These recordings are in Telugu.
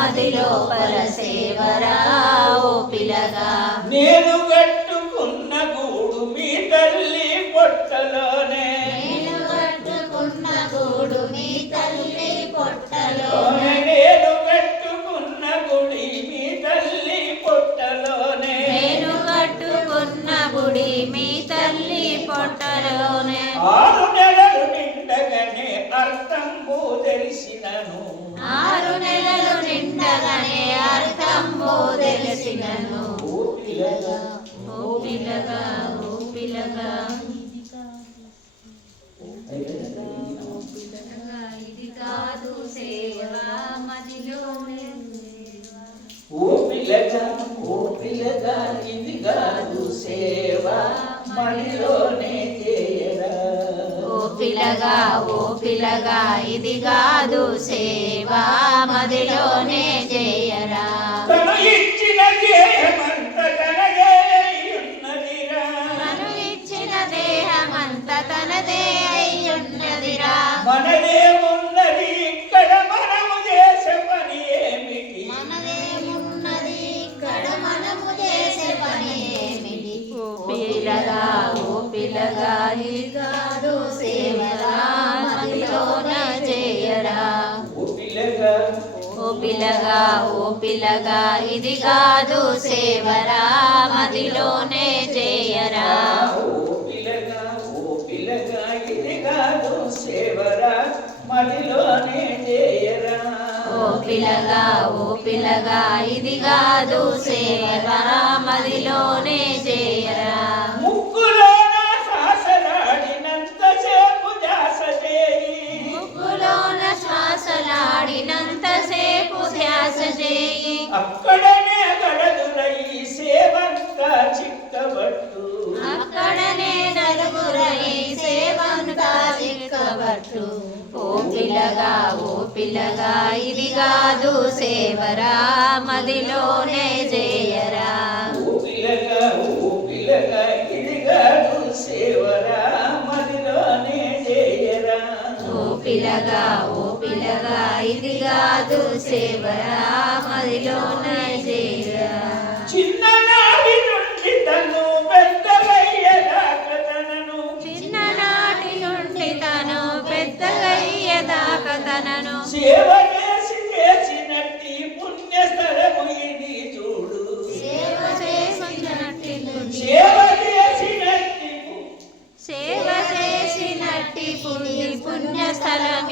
మదిలో పరసేవరా ఓ పిలగా నేను కట్టుకున్న గూడు మీ తల్లి పొట్టలో ఓ పిల్లగా ఓ పిల్లగా ఇది కాదు సేవ మదిలోనే. ఓ పిల్లగా ఓ పిల్లగా ఇది కాదు సేవ మడిలోనే చేయరా. ఓ పిల్లగా ఓ పిల్లగా ఇది కాదు సేవ మదిలోనే చేయరా. ఇది కాదు సేవరా మదిలోన చేయరా ఓ పిల్లగా ఓ పిల్లగా ఓ పిల్లగా ఇది కాదు సేవరా మదిలోనే చేయరా ఓ పిల్లగా ఓ పిల్లగా ఇది కాదు సేవరా మదిలోనే చేయరా ఓ పిల్లగా ఓ పిల్లగా ఇది కాదు సేవరా మదిలోనే చిక్కబట్టు ఓ పిల్లగా ఓ పిల్లగా ఇది కాదు సేవరా మదిలోనే చేయరా ఓ పిల్లగా ఓ పిల్లగా ఇది కాదు సేవరా మదిలోనే చేయరా చిన్ననాటి నుండి తను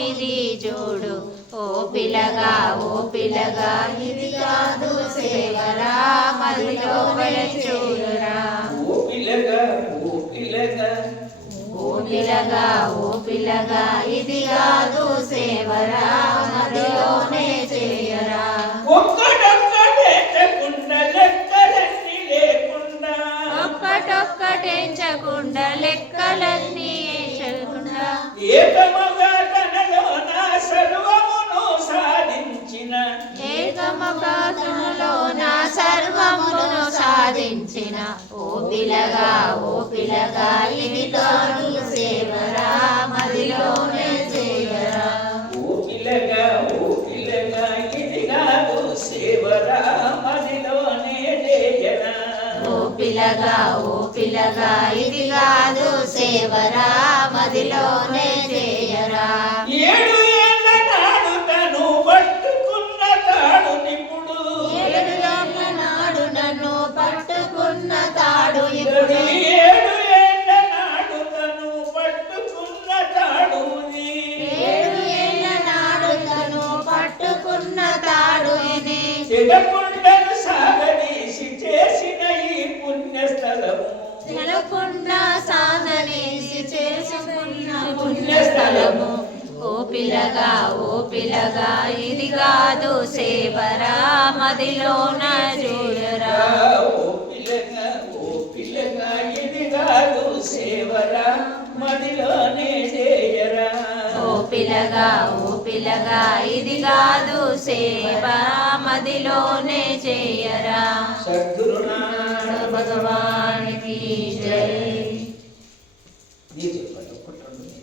ఇది చూడు ఓ పిల్లగా ఓ పిల్లగా ఇది కాదు సేవరా మదిలో చూడురా ఓ పిల్లగా ఓ పిల్లగా. ఇది కాదు సేవరా మదిలోనే చేయరా. ఒక్కటొక్కటెంచకుండా లెక్కలన్నీ ఎంచకుండా ఏకమకాతులో నా సర్వమును సాధించిన. ఓ పిల్లగా ఓ పిల్లగా ఇది సేవరా మదిలోనే చేయరా. ఓ పిల్లగా ఓ పిల్లగా ఇది కాదు సేవరా మదిలోనే చేయరా ఓ పిల్లగా ఓ పిల్లగా ఇది కాదు సేవరా మదిలోనే చేయరా. ఏడు ఇది జగకుండను చేసిన ఈ పుణ్యస్థలము. చేసుకున్న పుణ్యస్థలము ఓ పిల్లగా ఓ పిల్లగా ఇది కాదు సేవరా మదిలోన చూడరా ఓ పిల్లగా ఓ పిల్లగా ఇది కాదు సేవరా మదిలోనే చేయరా ఓ పిల్లగా ఓ పిల్లగా ఇది కాదు సేవ మదిలోనే చేయరా. సద్గురునాథ భగవానికి జై.